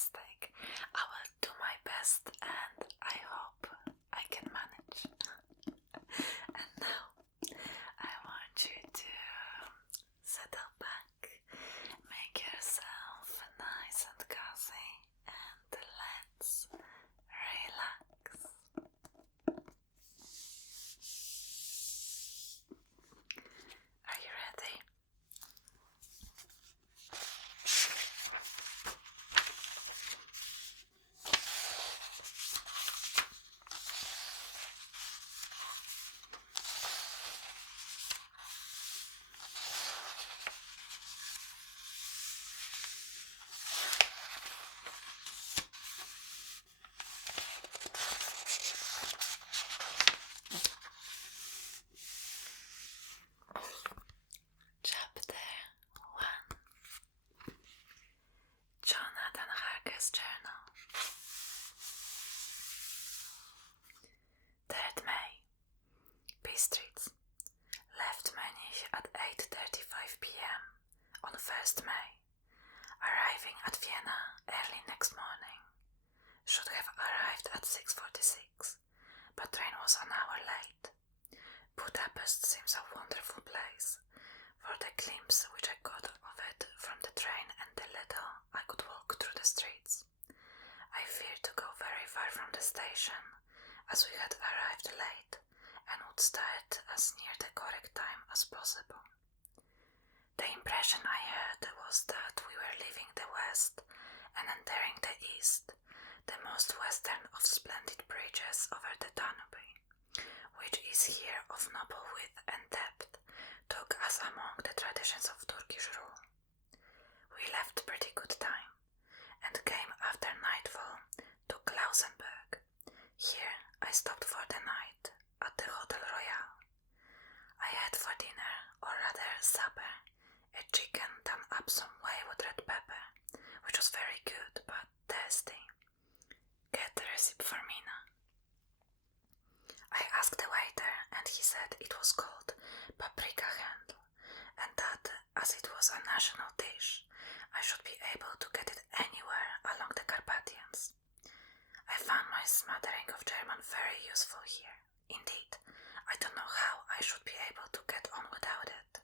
mistake. I will do my best and I hope I can manage. And now I want you to settle back, make yourself nice and cozy, and let's relax. Are you ready? Chapter 1. Jonathan Harker's Journal. 3rd May. B Streets. Left Munich at 8:35 p.m. on 1st May. Arriving at Vienna early next morning. Should have arrived at 6:46, but train was an hour late. Budapest seems a wonderful place, for the glimpse which I got of it from the train and the little I could walk through the streets. I feared to go very far from the station, as we had arrived late and would start as near the correct time as possible. The impression I had was that we were leaving the west and entering the east, the most western of splendid bridges over the Danube, which is here of noble width and depth, took us among the traditions of Turkish rule. We left pretty good time, and came after nightfall to Klausenberg. Here I stopped for the night at the Hotel Royal. I had for dinner, or rather supper, a chicken done up some way with red pepper, which was very good but tasty. Get the recipe for Mina. I asked the waiter, and he said it was called paprika handel, and that, as it was a national dish, I should be able to get it anywhere along the Carpathians. I found my smattering of German very useful here. Indeed, I don't know how I should be able to get on without it.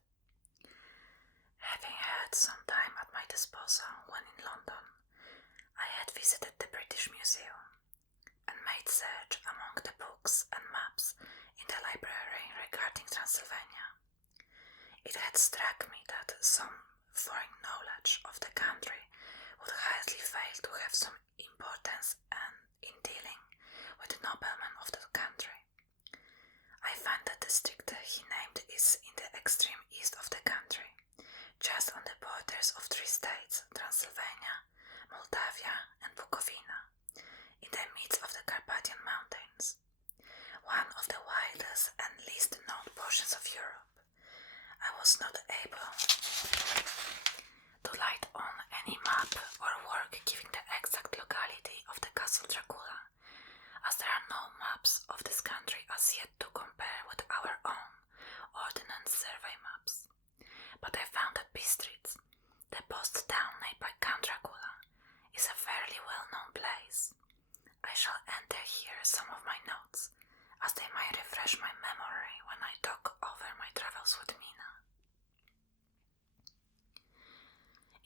Having had some time at my disposal when in London, I had visited the British Museum and made search among the books and maps in the library regarding Transylvania. It had struck me that some foreign knowledge of the country would hardly fail to have some importance in dealing with the noblemen of the country. I find the district he named is in the extreme east of the country, just on the borders of 3 states, Transylvania, Moldavia and Bukovina, in the midst of the Carpathian Mountains, one of the wildest and least known portions of Europe. I was not able to light on any map or work giving the exact locality of the castle Dracula, as there are no maps of this country as yet to compare with our own Ordnance Survey maps. But I found that Bistritz, the post town made by Count Dracula, is a fairly well-known place. I shall enter here some of my notes, as they might refresh my memory when I talk over my travels with Mina.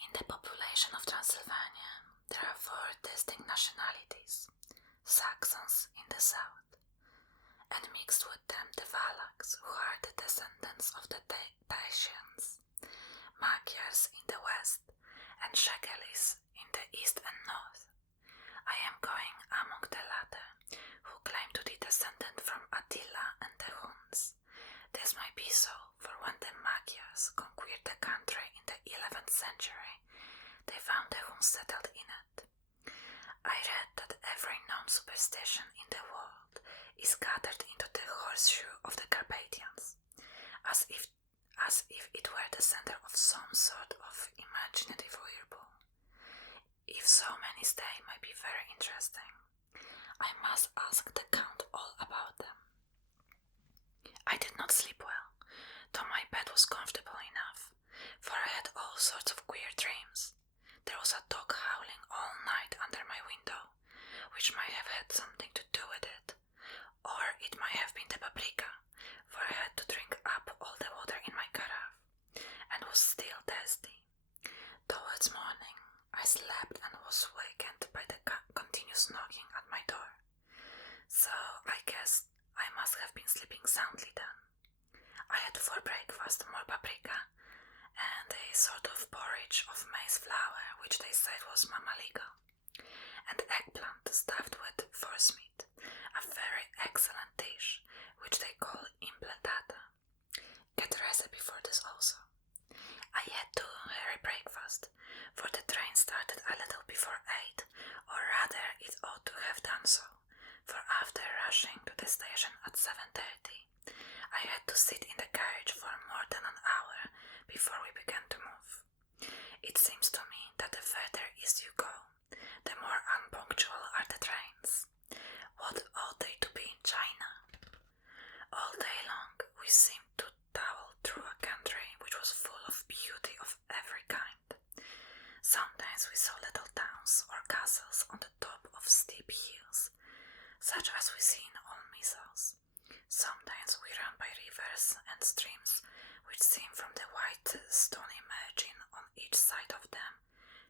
In the population of Transylvania, there are 4 distinct nationalities: Saxons in the south, and mixed with them the Valakhs, who are the descendants of the Dacians, Magyars in the west, and Shekelis in the east and north. I am going among the latter, who claim to be descended from Attila and the Huns. This might be so, for when the Magyars conquered the country in the 11th century, they found the Huns settled in it. I read that every known superstition in the world is gathered into the horseshoe of the Carpathians, as if it were the center of some sort of imaginative whirlpool. If so many stay might be very interesting. I must ask the Count all about them. I did not sleep well, though my bed was comfortable enough, for I had all sorts of queer dreams. There was a dog howling all night which might have had something to do with it. Or it might have been the paprika, for I had to drink up all the water in my carafe, and was still thirsty. Towards morning, I slept and was wakened by the continuous knocking at my door. So I guess I must have been sleeping soundly then. I had for breakfast more paprika and a sort of porridge of maize flour, which they said was mamaliga, and eggplant stuffed with forcemeat, a very excellent dish, which they call impletata. Get recipe for this also. I had to hurry breakfast, for the train started a little before 8, or rather it ought to have done so, for after rushing to the station at 7:30, I had to sit in the carriage for more than an hour before we began to move. It seems to me that the further east you go, the more unpunctual are the trains. What ought they to be in China? All day long we seemed to travel through a country which was full of beauty of every kind. Sometimes we saw little towns or castles on the top of steep hills, such as we see in all missiles. Sometimes we ran by rivers and streams which seem from the white stony margin on each side of them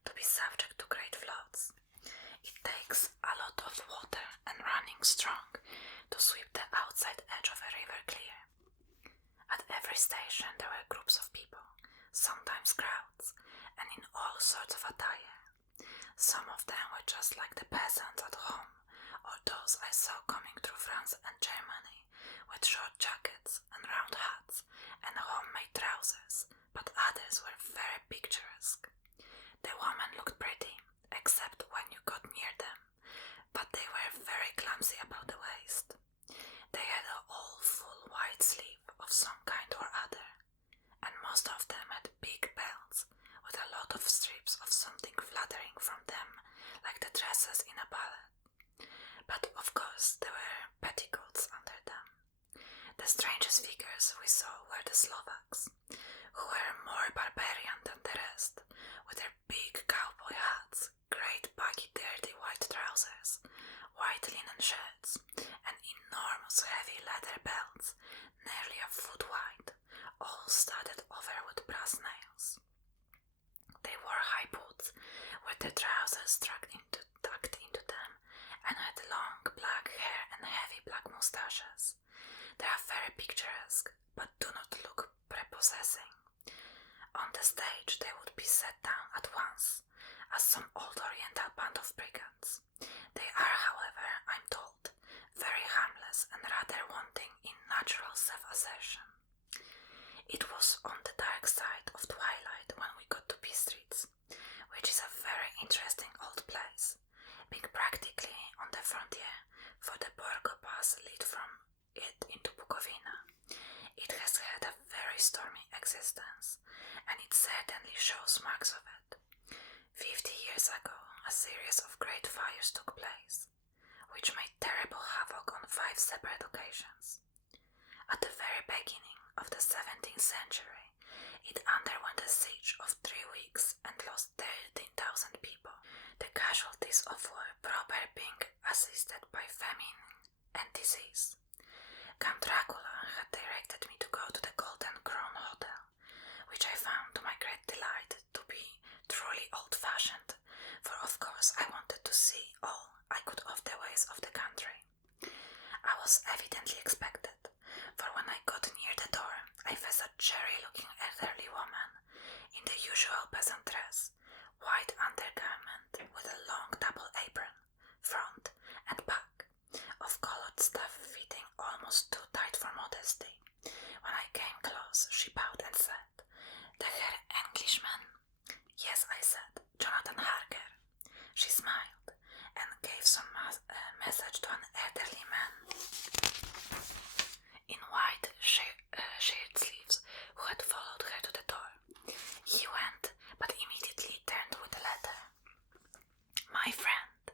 to be subject to great floods. It takes a lot of water and running strong to sweep the outside edge of a river clear. At every station there were groups of people, sometimes crowds, and in all sorts of attire. Some of them were just like the peasants at home, or those I saw coming through France and Germany, with short jackets and round hats and homemade trousers, but others were very picturesque. The women looked pretty, except when you got near them, but they were very clumsy about the waist. They had a all full white sleeve of some kind or other, and most of them had big belts with a lot of strips of something fluttering from them, like the dresses in a ballet. But of course there were petticoats under them. The strangest figures we saw were the Slovaks, who were more barbarian than the rest, with their big cowboy hats, great baggy dirty white trousers, white linen shirts, and enormous heavy leather belts, nearly a foot wide, all studded over with brass nails. They wore high boots, with their trousers tucked into them, and had long black hair and heavy black moustaches. They are very picturesque, but do not look prepossessing. On the stage they would be set down at once, as some old oriental band of brigands. They are, however, I'm told, very harmless and rather wanting in natural self-assertion. It was on the dark side of twilight when we got to P Streets, which is a very interesting old place, being practically on the frontier, for the Borgo Pass lead from it into Bukovina. It has had a very stormy existence, and it certainly shows marks of it. 50 years ago, a series of great fires took place, which made terrible havoc on 5 separate occasions. At the very beginning of the 17th century, it underwent a siege of 3 weeks and lost 13,000 people, the casualties of war proper being assisted by famine and disease. Count Dracula had directed me to go to the Golden Crown Hotel, which I found to my great delight to be truly old-fashioned, for of course I wanted to see all I could of the ways of the country. I was evidently expected, for when I got near the door I faced a cherry-looking elderly woman in the usual peasant dress, white undergarment with a long double apron, front and back, of coloured stuff fitting almost too tight for modesty. When I came close, she bowed and said, "The Herr Englishman?" "Yes," I said, "Jonathan Harker." She smiled and gave some message to an elderly man in white shirt sleeves who had followed her to the door. He went, but immediately turned with the letter. "My friend,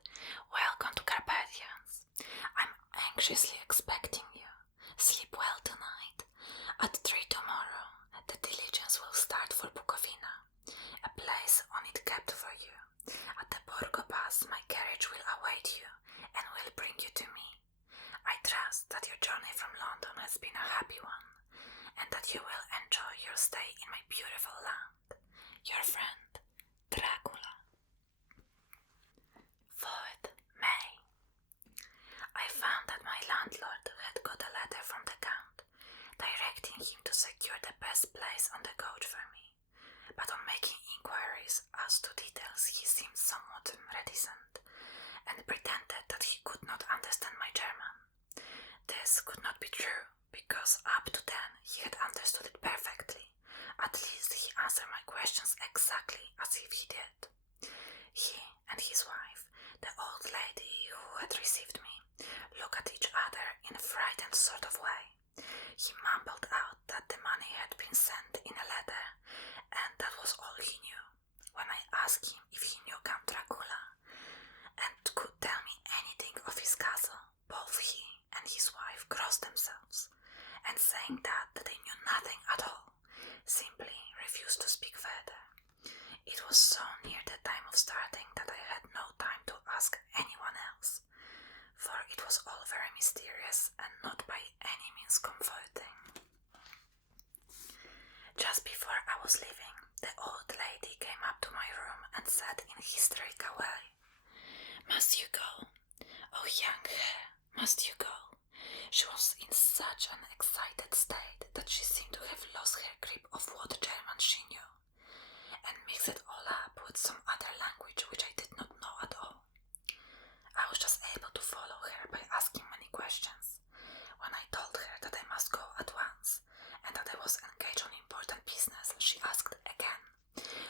welcome to Carpathians. I'm anxiously expecting you. Sleep well tonight. At 3 tomorrow, the diligence will start for Bukovina. A place on it kept for you. At the Borgo Pass my carriage will await you, was leaving, the old lady came up to my room and said in hysterical way, "Must you go? Oh, young hare, must you go?" She was in such an excited state that she seemed to have lost her grip of what German she knew, and mixed it all up with some other language which I did not know at all. I was just able to follow her by asking many questions. When I told her that I must go at once, and that I was engaged on important business, she asked again,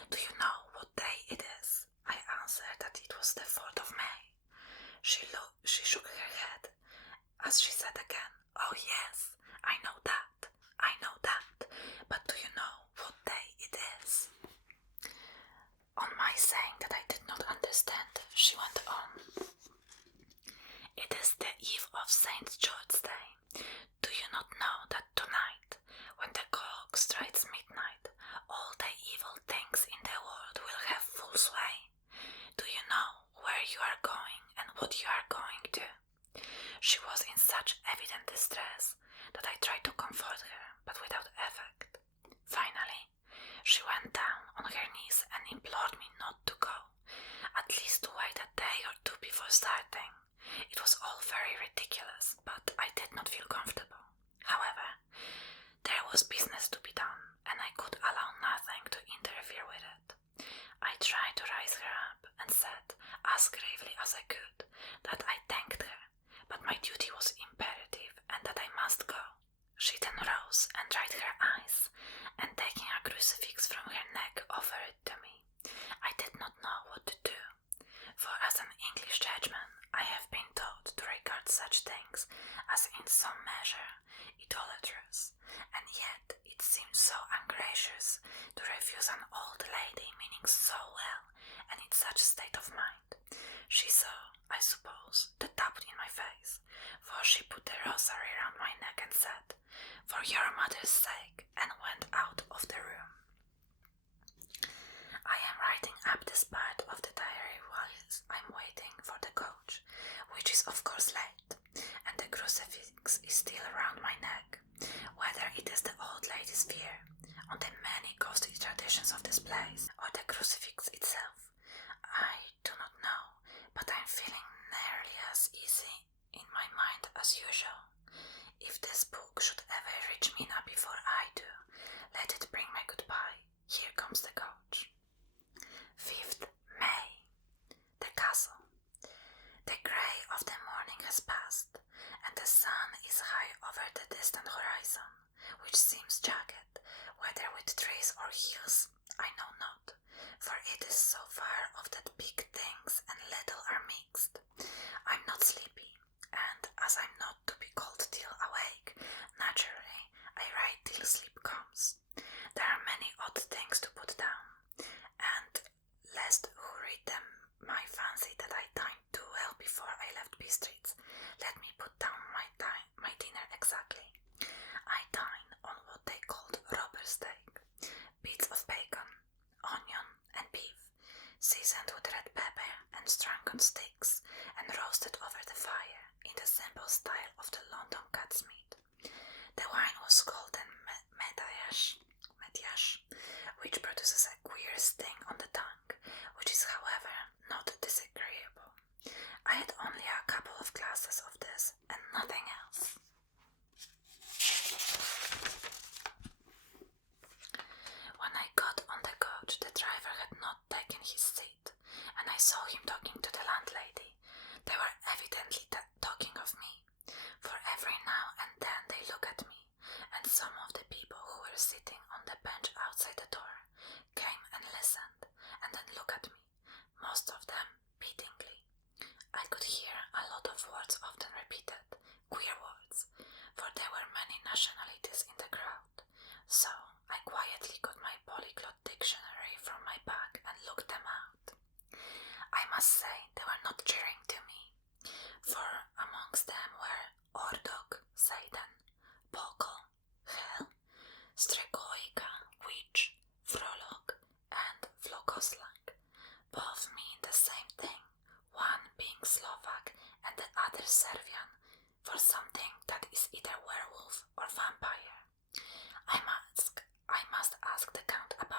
"Do you know what day it is?" I answered that it was the 4th of May. She shook her head as she said again, "Oh yes, I know that, but do you know what day it is?" On my saying that I did not understand, she went on, "It is the eve of St. George's Day. Do you not know that tonight, when the clock strikes midnight, all the evil things in the world will have full sway? Do you know where you are going and what you are going to?" She was in such evident distress that I tried to comfort her, but without effect. Finally, she went down on her knees and implored me not to go, at least to wait a day or two before starting. It was all very ridiculous, but I did not feel comfortable. However, there was business to be done, and I could allow nothing to interfere with it. I tried to raise her up and said, as gravely as I could, that I thanked her, but my duty was imperative and that I must go. She then rose and dried her eyes, and taking a crucifix from her neck, offered it to me. I did not know what to do, for as an English churchman I have been taught to regard such things as in some measure idolatrous, and yet it seemed so ungracious to refuse an old lady meaning so well and in such state of mind. She saw, I suppose, the doubt in my face, for she put the rosary round my neck and said, "For your mother's sake," and went out of the room. I am writing up this part of the diary whilst I'm waiting for the coach, which is of course late, and the crucifix is still round my neck. Whether it is the old lady's fear on the many ghostly traditions of this place, or the crucifix itself, I do not know, but I'm feeling nearly as easy in my mind as usual. If this book should ever reach Mina before I do, let it bring my goodbye. Here comes the coach. 5th May. The castle. The grey of the morning has passed, and the sun is high over the distant horizon, which seems jagged, whether with trees or hills, I know not, for it is so far off that big things and little are mixed. I'm not sleepy, and as I'm not to be called till awake, naturally I write till sleep comes. There are many odd things to put down, and lest who read them might fancy that I dined too well before I left Bistritz, let me put down my dinner exactly. I dine on what they called robber steak, bits of bacon, onion and beef, seasoned with red pepper and strung on sticks, and roasted over the fire in the simple style of the London cat's meat. The wine was called a Mediash, which produces a queer sting on the tongue, which is however not disagreeable. I had only a couple of glasses of this and nothing else. When I got on the coach, the driver had not taken his seat, and I saw him talking to the landlady. They were evidently talking of me, for every now and then they look at me, and some of the people who were sitting on the bench outside the door came and listened, and then looked at me, most of them pityingly. I could hear a lot of words often repeated, queer words, for there were many nationalities in the crowd, so I quietly got my polyglot dictionary from my bag and looked them out. I must say they were not cheering to me, for amongst them were Ordog, Satan, Pokol, Hell, Stregoika, Witch, Frolog, and Vlogoslang, both mean the same thing, one being Slovak and the other Serbian, for something that is either werewolf or vampire. I must ask the Count about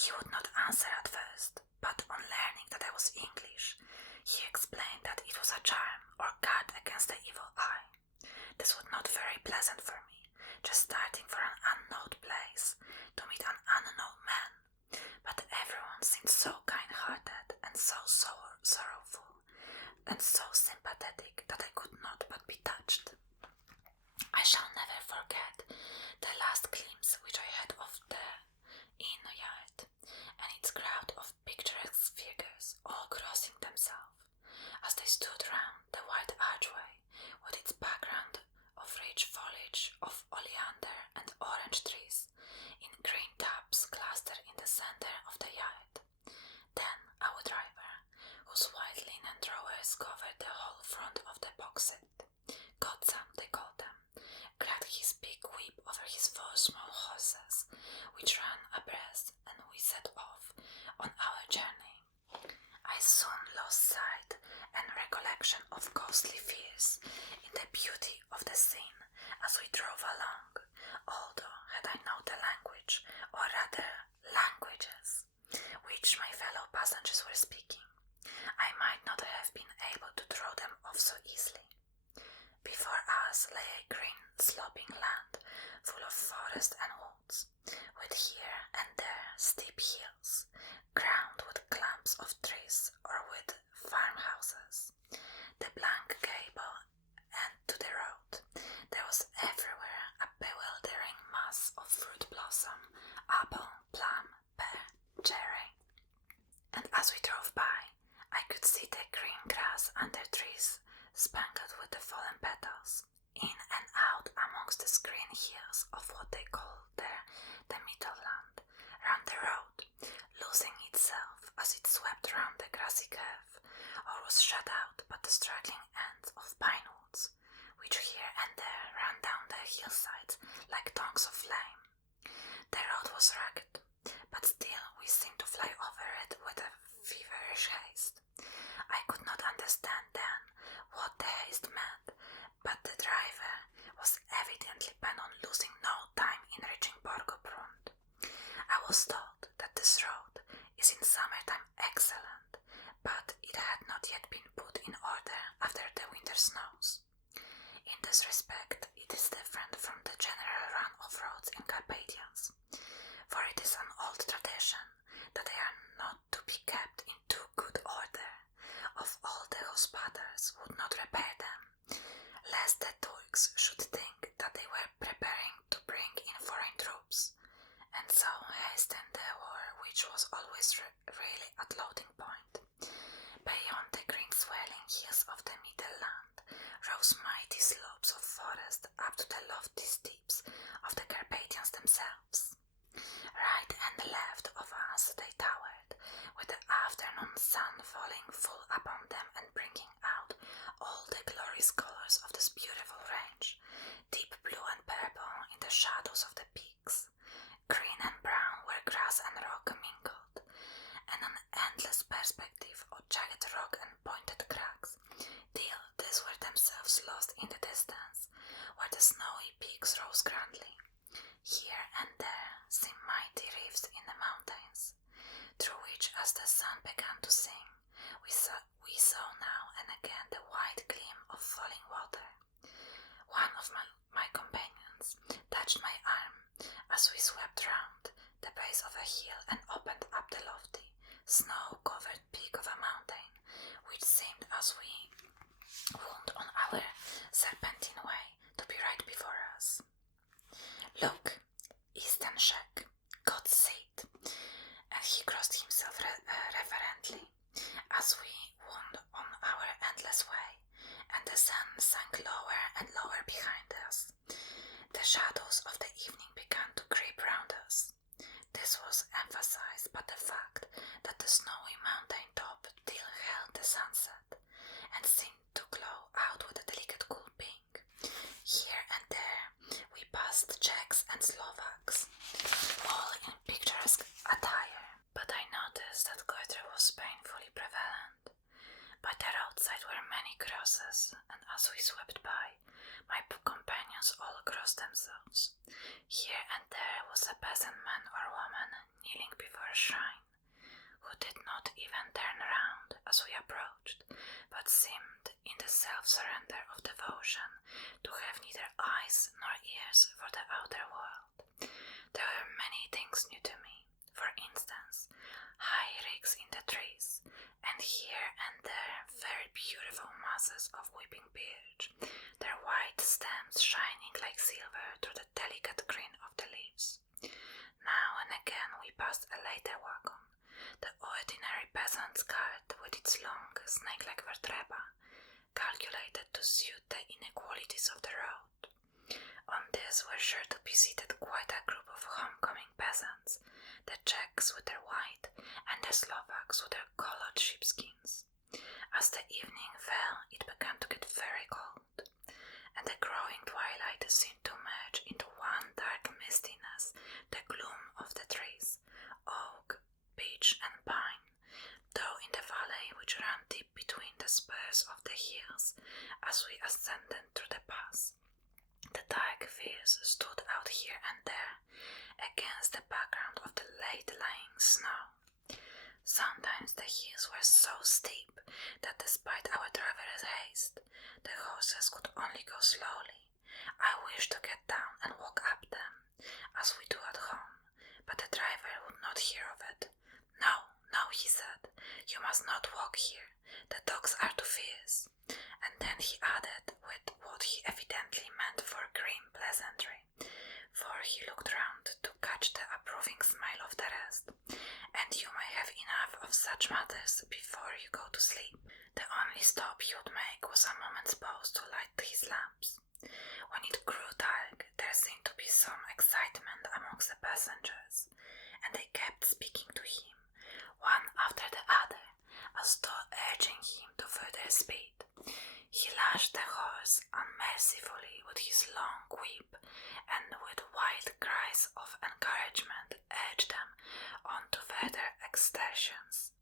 He would not answer at first, but on learning that I was English, he explained that it was a charm or guard against the evil eye. This was not very pleasant for me, just starting for an unknown place to meet an unknown man, but everyone seemed so kind-hearted and so sorrowful and so sympathetic that I could not but be touched. I shall never forget the last glimpse which I had of the inn yard and its crowd of picturesque figures all crossing themselves as they stood round the wide archway with its background of rich foliage of oleander and orange trees in green tubs clustered in the centre of the yard. Then our driver, whose white linen drawers covered the whole front of the box seat, Godsam they called them, cracked his big whip over his 4 small horses, which ran abreast, and we set off on our journey. I soon lost sight and recollection of ghostly fears in the beauty of the scene as we drove along, although had I known the language, or rather languages, which my fellow passengers were speaking, I might not have been able to throw them off so easily. Before us lay a green sloping land full of forest and woods, with here and there steep hills, crowned with clumps of trees or with farmhouses. The blank gable and to the road there was everywhere a bewildering mass of fruit blossom, apple, plum, pear, cherry, and as we drove by I could see the green grass under trees spangled with the fallen petals, in and out amongst the green hills of what they call there the Midland, round the road, losing itself as it swept round the grassy curve, or was shut out by the straggling ends of pine woods, which here and there ran down the hillsides like tongues of flame. The road was rugged, but still we seemed to fly over it with a feverish haste. I could not understand then what the haste meant, but the driver was evidently bent on losing no time in reaching Borgobrund. I was told that this road is in summertime excellent, but it had not yet been put in order after the winter snows. In this respect it is different from the general run of roads in Carpathians, for it is an old tradition that they are not to be kept in too good order, of all the hospodars would not repair them, lest the Turks should think that they were preparing to bring in foreign troops, and so hasten the war which was always really at loading point. Beyond the green swelling hills of the Midland rose mighty slopes of forest up to the lofty steeps of the Carpathians themselves. Right and left of us they towered, with the afternoon sun falling full upon them and bringing out all the glorious colours of this beautiful range, deep blue and purple in the shadows of the peaks, green and brown where grass and rock mingled, and an endless perspective of jagged rock and pointed crags, till these were themselves lost in the distance, where the snowy peaks rose grandly. Here and there seemed mighty rifts in the mountains, through which, as the sun began to sink, we saw now and again the white gleam of falling water. One of my companions touched my arm as we swept round the base of a hill and opened up the lofty, snow-covered peak of a mountain, which seemed, as we wound on our serpentine way, to be right before us. "Look, Eastern Shack, God see it," and he crossed himself reverently as we wound on our endless way, and the sun sank lower and lower behind us. The shadows of the evening began to creep round us. This was emphasized by the fact that the snowy mountain top still held the sunset, and seemed to glow out with a delicate cool pink. Here and there we passed Czechs and Slovaks, all in picturesque attire, but I noticed that goitre was painfully prevalent. By the roadside were many crosses, and as we swept by, my companions all crossed themselves. Here and there was a peasant man or woman kneeling before shrine, who did not even turn round as we approached, but seemed in the self-surrender of devotion to have neither eyes nor ears for the outer world. There were many things new to me. For instance, high rigs in the trees, and here and there very beautiful masses of weeping birch, their white stems shining like silver through the delicate green of the leaves. Now and again we passed a later wagon, the ordinary peasant's cart with its long, snake-like vertebra, calculated to suit the inequalities of the road. On this were sure to be seated quite a group of homecoming peasants, the Czechs with their white, and the Slovaks with their coloured sheepskins. As the evening fell, it began to get very cold, and the growing twilight seemed to merge into one dark mistiness, the gloom of the trees, oak, beech, and pine, though in the valley which ran deep between the spurs of the hills as we ascended through the pass, the dark firs stood out here and there against the background of the late-lying snow. Sometimes the hills were so steep that despite our traveller's haste, the horses could only go slowly. I wished to get down and walk up them, as we do at home, but the driver would not hear of it. No, no, he said, you must not walk here, the dogs are too fierce. And then he added, with what he evidently meant for grim pleasantry, for he looked round to catch the approving smile of the rest, and you may have enough of such matters before you go to sleep. The only stop he would make was a moment's pause to light his lamps. When it grew dark, there seemed to be some excitement amongst the passengers, and they kept speaking to him, one after the other, as though urging him to further speed. He lashed the horse unmercifully with his long whip, and with wild cries of encouragement urged them on to further exertions.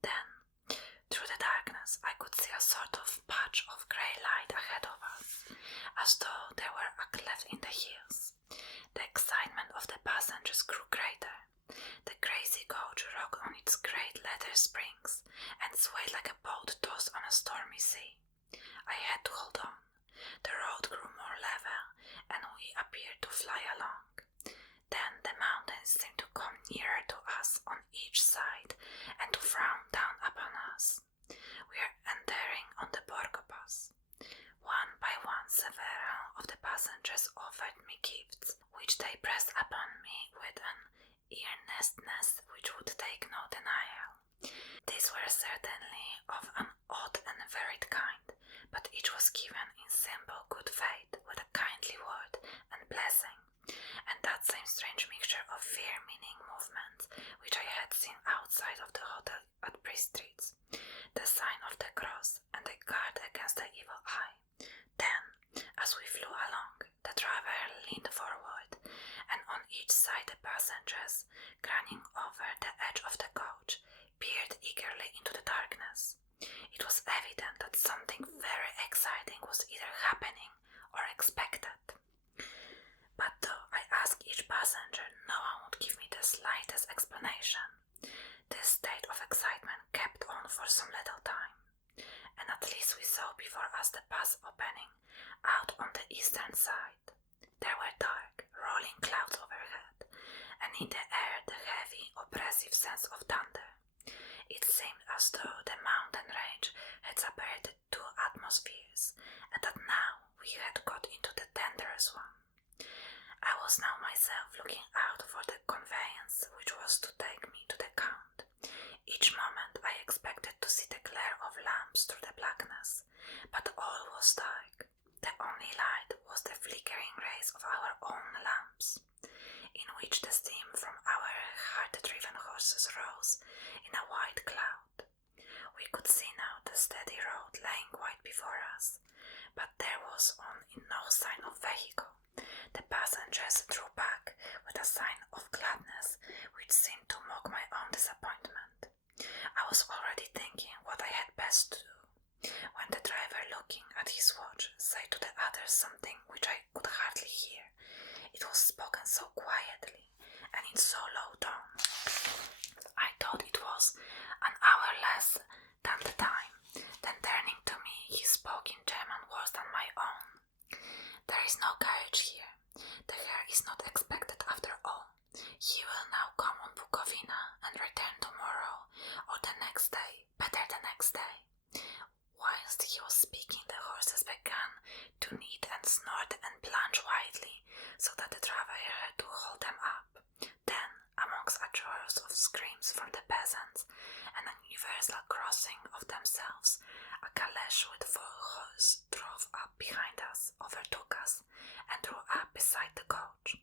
Then, through the darkness, I could see a sort of patch of grey light ahead of us, as though there were a cleft in the hills. The excitement of the passengers grew greater. The crazy coach rocked on its great leather springs and swayed like a boat tossed on a stormy sea. I had to hold on. The road grew more level, and we appeared to fly along. Then the mountains seemed to come nearer to us on each side and to frown down upon us. We are entering on the Borgo Pass. One by one several of the passengers offered me gifts, which they pressed upon me with an earnestness which would take no denial. These were certainly of an odd and varied kind, but each was given in simple good faith with a kindly word and blessing, and that same strange mixture of fear-meaning movements which I had seen outside of the hotel at Streets, the sign of the cross and the guard against the evil eye. Then, as we flew along, the driver leaned forward, and on each side the passengers, craning over the edge of the coach, peered eagerly into the darkness. It was evident that something very exciting was either happening or expected. But though I asked each passenger, no one would give me the slightest explanation. This state of excitement kept on for some little time, and at least we saw before us the pass opening out on the eastern side. There were dark, rolling clouds overhead, and in the air the heavy, oppressive sense of thunder. It seemed as though the mountain range had separated two atmospheres, and that now we had got into the dangerous one. I was now myself looking out for the conveyance which was to take me to the Count. Each moment I expected to see the glare of lamps through the blackness, but all was dark. The only light was the flickering rays of our own lamps, in which the steam from our hard-driven horses rose in a white cloud. We could see now the steady road lying quite before us, but there was on no sign of vehicle. The passengers drew back with a sign of gladness which seemed to mock my own disappointment. I was already thinking what I had best to do, when the driver, looking at his watch, said to the others something which I could hardly hear. It was spoken so quietly and in so low tone next day, better the next day. Whilst he was speaking, the horses began to neigh and snort and plunge wildly, so that the traveller had to hold them up. Then, amongst a chorus of screams from the peasants and an universal crossing of themselves, a caleche with 4 horses drove up behind us, overtook us, and drew up beside the coach.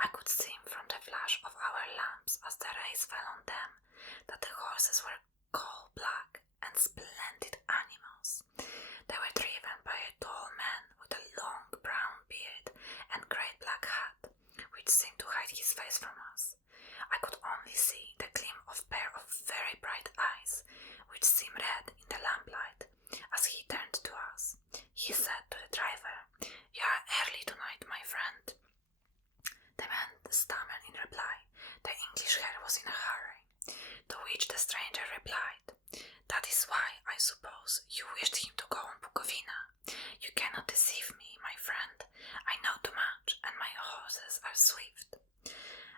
I could see from the flash of our lamps as the rays fell on them that the horses were coal black and splendid animals. They were driven by a tall man with a long brown beard and great black hat, which seemed to hide his face from us. I could only see the gleam of a pair of very bright eyes, which seemed red in the lamplight, as he turned to us. He said to the driver, "You are early tonight, my friend." The man stammered in reply. The English hair was in a hurry, to which the stranger replied, "That is why, I suppose, you wished him to go on Bukowina. You cannot deceive me, my friend. I know too much, and my horses are swift."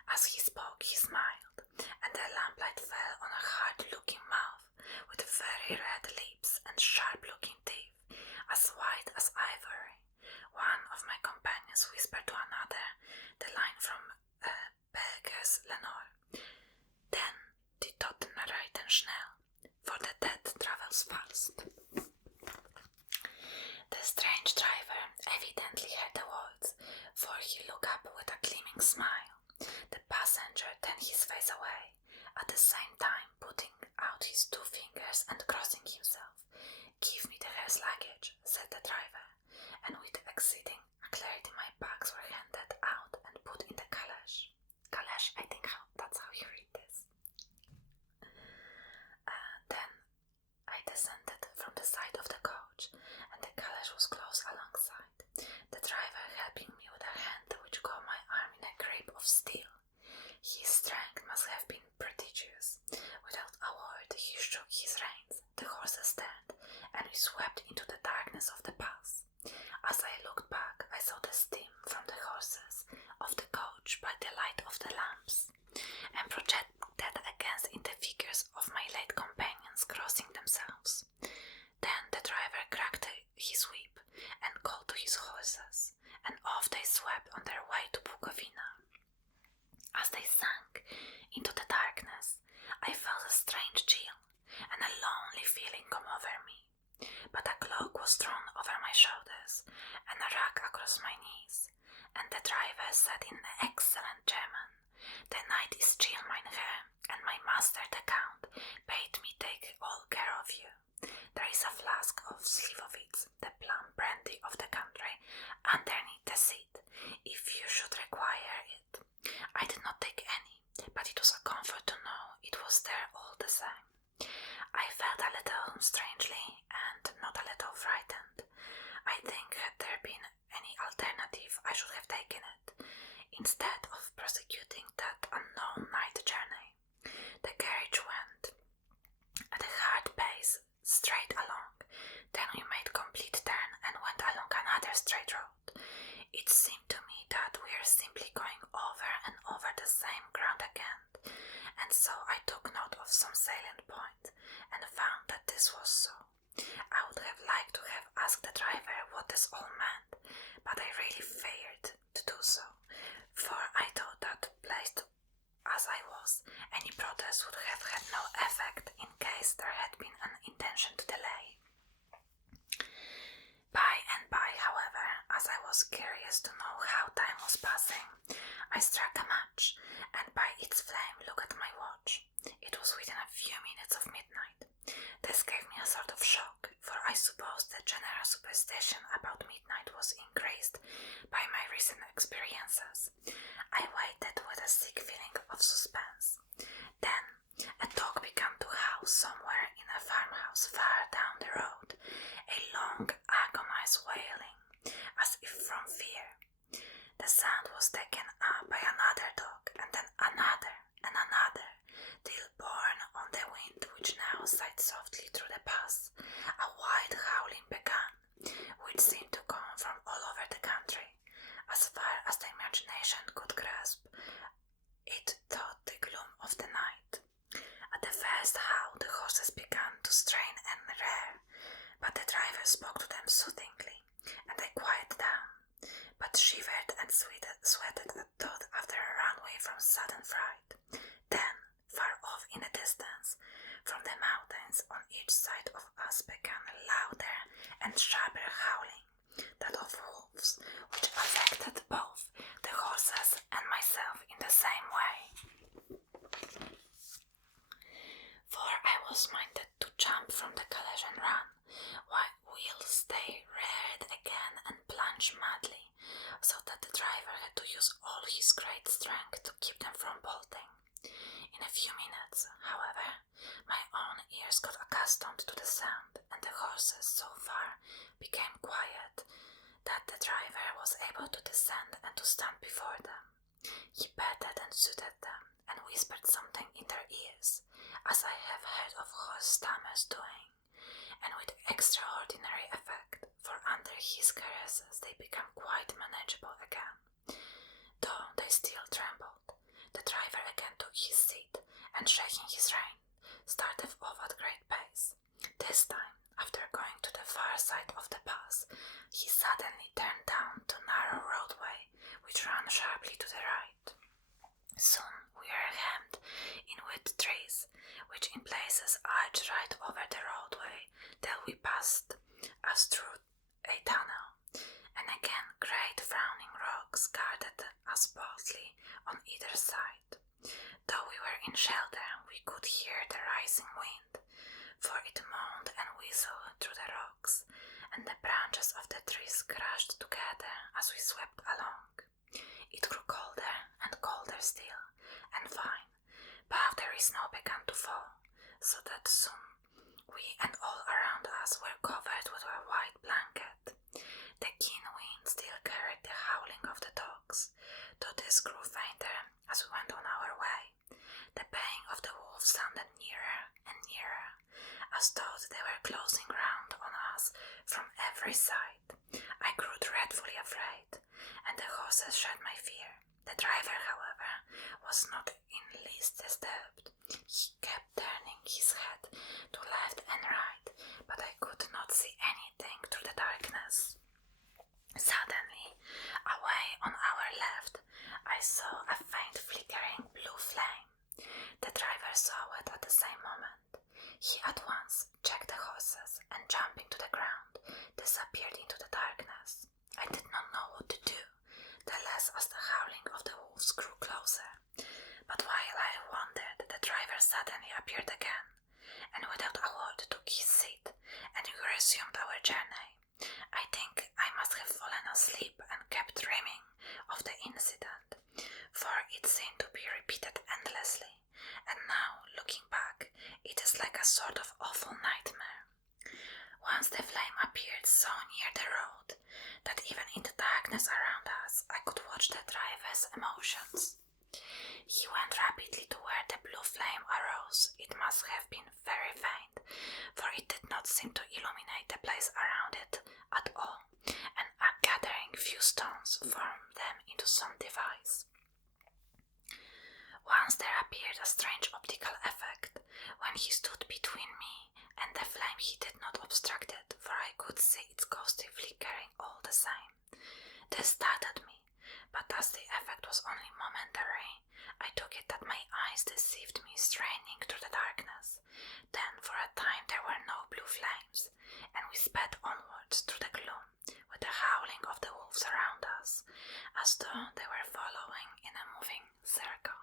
As he spoke, he smiled, and the lamplight fell on a hard-looking mouth with very red lips and sharp-looking teeth, as white as ivory. One of my companions whispered to another the line from Berger's Lenore, "Den die Toten reiten schnell, for the dead travels fast." The strange driver evidently heard the words, for he looked up with a gleaming smile. The passenger turned his face away, at the same time putting out his 2 fingers and crossing himself. "Give me the hearse luggage," said the driver, and with exceeding alacrity my bags were handed out and put in the caleche. Caleche, I think that's how you read this. Then I descended from the side of the coach, and the caleche was close alongside, the driver helping me with a hand which caught my arm in a grip of steel. His strength must have been prodigious. Without a word he shook his reins, the horses turned, and we swept into the darkness of the pass. As I looked back, I saw the steam from the horses of the coach by the light of the lamps, and projected against in the figures of my late companions crossing themselves. Then the driver cracked his whip and called to his horses, and off they swept on their way to Bukowina. As they sank into the darkness, I felt a strange chill, and a lonely feeling come over me. But a cloak was thrown over my shoulders, and a rug across my knees, and the driver said in excellent German, "The night is chill, mein Herr, and my master the Count bade me take all care of you. There is a flask of Slivovitz, the plum brandy of the country, underneath the seat, if you should require it." I did not take any, but it was a comfort to know it was there all the same. I felt a little strangely and not a little frightened. I think had there been any alternative I should have taken it, instead of prosecuting that unknown night journey. The carriage went at a hard pace straight along, then we made complete turn and went along another straight road. It seemed to me that we were simply going over and over the same ground again, and so I took note of some salient point and found that this was so. I would have liked to have asked the driver what this all meant, but I really feared to do so, for I thought that, placed as I was, any protest would have had no effect in case there had been an intention to delay. By and by, however, as I was curious to know how time was passing, I struck a match, and by its flame looked at my watch. It was within a few minutes of midnight. This gave me a sort of shock, for I supposed the general superstition about midnight was increased by my recent experiences. I waited with a sick feeling of suspense. Then a dog began to howl somewhere in a farmhouse far down the road, a long, agonized wailing, as if from fear. The sound was taken up by another dog, and then another, and another, till borne on the wind which now sighed softly through the pass, a wild howling began, which seemed to come from all over the country, as far as the imagination could grasp it through the gloom of the night. At the first howl the was Stammer's doing, and with extraordinary effect, for under his caresses they became quite manageable again, though they still trembled. The driver again took his seat, and shaking his rein, started off at great pace. This time, after going to the far side of the pass, he suddenly turned down to narrow roadway, which ran sharply to the right. Soon we were hemmed in with trees, which in places arched right over the roadway till we passed us through a tunnel, and again great frowning rocks guarded us boldly on either side. Though we were in shelter, we could hear the rising wind, for it moaned and whistled through the rocks, and the branches of the trees crashed together as we swept along. It grew colder and colder still, and fine, but the snow began to fall, so that soon we and all around us were covered with a white blanket. The keen wind still carried the howling of the dogs, though this grew fainter as we went on our way. The baying of the wolves sounded nearer and nearer, as though they were closing round on us from every side. I grew dreadfully afraid, and the horses shared my fear. The driver, however, was not in the least disturbed. He kept turning his head to left and right, but I could not see anything through the darkness. Suddenly, away on our left, I saw a faint flickering blue flame. The driver saw it at the same moment. He at once checked the horses and, jumping to the ground, disappeared into the darkness. I did not know what to do, the less as the howling of the wolves grew closer. But while I wondered, the driver suddenly appeared again, and without a word took his seat, and we resumed our journey. I think I must have fallen asleep and kept dreaming of the incident, for it seemed to be repeated endlessly, and now, looking back, it is like a sort of awful nightmare. Once the flame appeared so near the road that even in the darkness around us I could watch the driver's emotions. He went rapidly to where the blue flame arose. It must have been very faint, for it did not seem to illuminate the place around it at all, and gathering few stones formed them into some device. Once there appeared a strange optical effect. When he stood between me and the flame, he did not obstruct it, for I could see its ghostly flickering all the same. This startled me, but as the effect was only momentary, I took it that my eyes deceived me, straining through the darkness. Then for a time there were no blue flames, and we sped onwards through the gloom, with the howling of the wolves around us, as though they were following in a moving circle.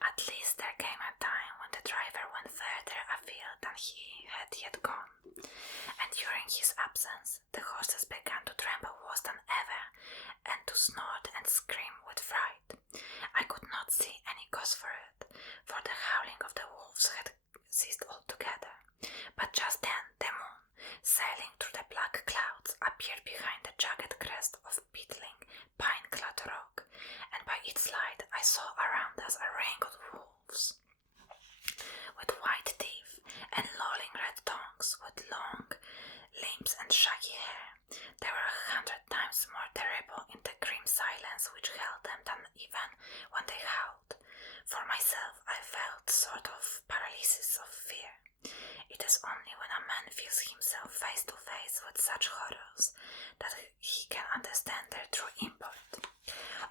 At least there came a time when the driver went further afield than he had yet gone, and during his absence the horses began to tremble worse than ever, and to snort and scream with fright. I could not see any cause for it, for the howling of the wolves had ceased altogether, but just then the moon, sailing through the black clouds, appeared behind the jagged crest of beetling, pine-clad rock, and by its light I saw around us a ring of wolves, with white teeth and lolling red tongues, with long limbs and shaggy hair. They were 100 times more terrible in the grim silence which held them than even when they howled. For myself, I felt sort of paralysis of fear. It is only when a man feels himself face to face with such horrors that he can understand their true import.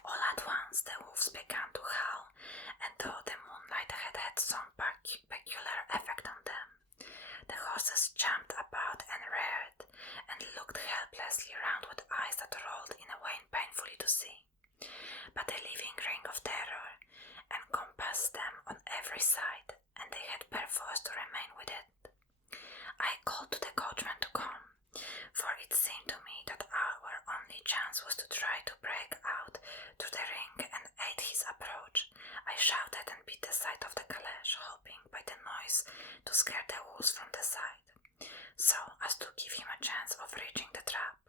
All at once the wolves began to howl, and though the moonlight had had some peculiar effect on them, the horses jumped about and reared, and looked helplessly round with eyes that rolled in a way painfully to see. But the living ring of terror encompassed them on every side, and they had perforce to remain with it. I called to the coachman to come, for it seemed to me that our only chance was to try to break out through the ring and aid his approach. I shouted and beat the side of the caleche, hoping by the noise to scare the wolves from the side, so as to give him a chance of reaching the trap.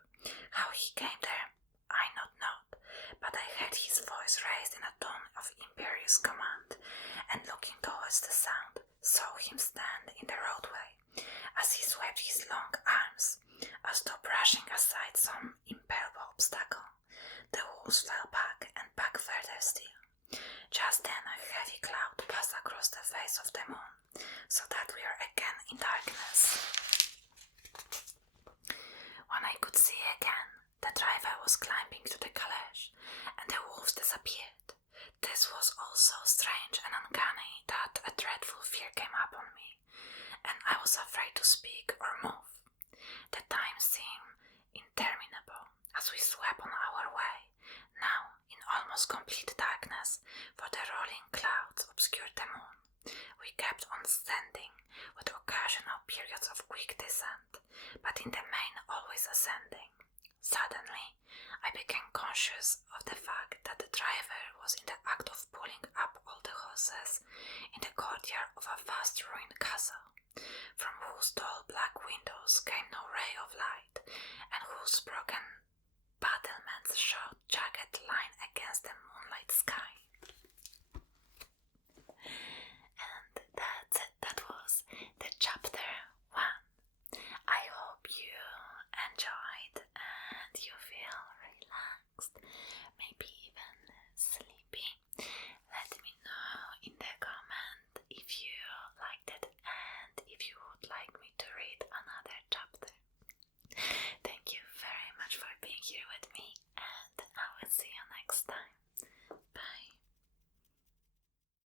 How he came there, I know not, but I heard his voice raised in a tone of imperious command, and looking towards the sound, saw him stand in the roadway as he swept his long arms as though brushing aside some impalpable obstacle. The wolves fell back and back further still. Just then a heavy cloud passed across the face of the moon, so that we were again in darkness. When I could see again, the driver was climbing to the calèche, and the wolves disappeared. This was all so strange and uncanny that a dreadful fear came upon me, and I was afraid to speak or move. The time seemed interminable as we swept on our way, now in almost complete darkness, for the rolling clouds obscured the moon. We kept on standing, with occasional periods of quick descent, but in the main always ascending. Suddenly, I became conscious of the fact that the driver was in the act of pulling up all the horses in the courtyard of a vast ruined castle, from whose tall black windows came no ray of light, and whose broken battlements showed jagged line against the